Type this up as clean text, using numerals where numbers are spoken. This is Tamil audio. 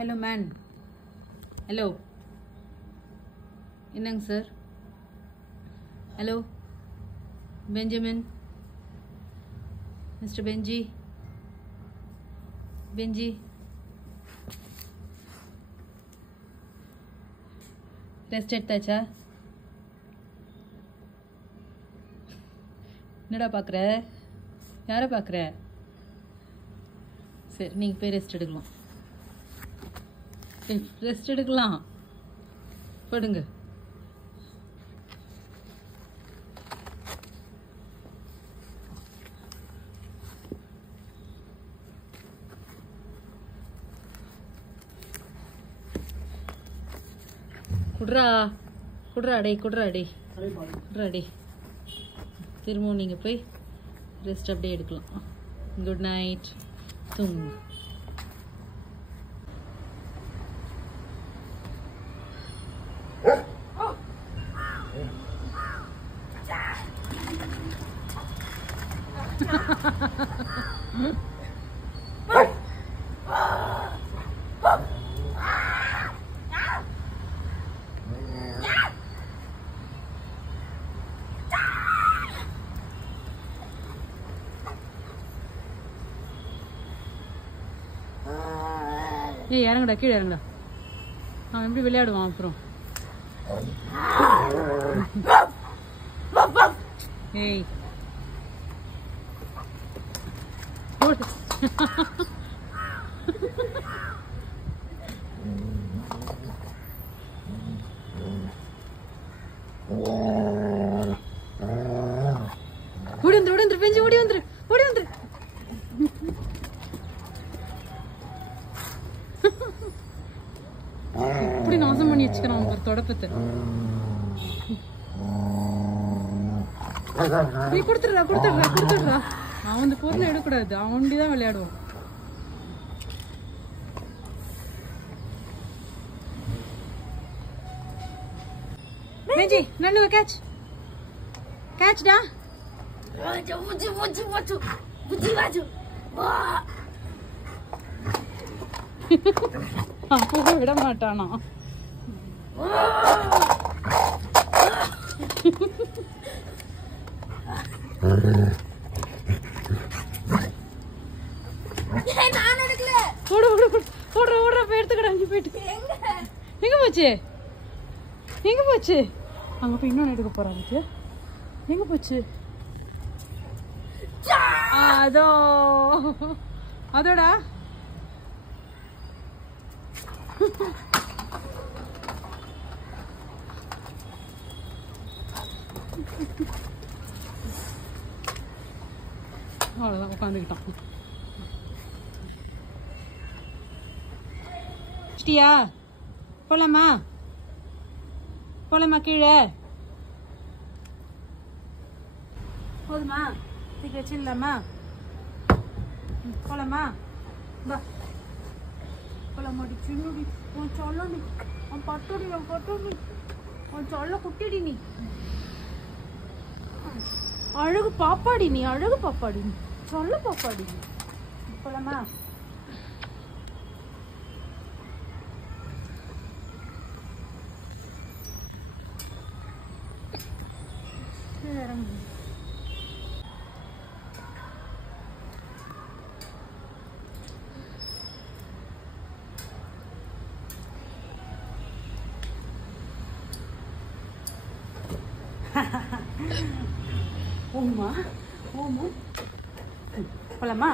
Hello, man. Hello. என்னங்க sir? Hello. Benjamin. Mr. Benji. Benji. Rest எடுத்தாச்சா? என்னடா பார்க்குற? யாரை பார்க்குற? சரி, நீங்கள் போய் ரெஸ்ட் எடுக்கலாம். ரெஸ்ட் எடுக்கலாம். படுங்க. குட்ரா குட்ரா டே குட்ரா டே குட்ரா டே. திரும்பவும் நீங்கள் போய் ரெஸ்ட் அப்படியே எடுக்கலாம். Good night. தூங்குங்க. ஏய், இறங்குடா, கீழே இறங்குடா. அவன் எப்படி விளையாடுவான் அப்புறம்? ஏய் ஓடி வந்துரு பெஞ்சு, ஓடி வந்துரு. இப்படி நாசம் பண்ணி வச்சுக்கிறான் ஒரு தொடப்பத்தை. நீ கொடுத்துடுறா. அவன் அந்த பொருளை எடுக்கூடாது. அவன் ஒண்டிதான் விளையாடுவான். பெஞ்சி, நன்னு கேட்ச்டா. அப்போ விட மாட்டானா? ஓடுற போய் எடுத்துக்கடா. அங்கே போயிட்டு எங்க போச்சு? அங்க போய் இன்னொன்னு எடுக்க போறாங்க. எங்க போச்சு? அதோடா அவ்வளவுதான், உட்காந்துக்கிட்டான். போலாமா கீழே? போதுமா? சீக்கிரம் வச்சிடலாமா? போலாமா? வா போலாமாடி. சின்னடி உன் சொல்லி அவன் பட்டோடி உன் சொல்ல குட்டிடி. நீ அழகு பாப்பாடி, நீ சொல்ல பாப்பாடி. போலாமா? ஓமா போலாமா?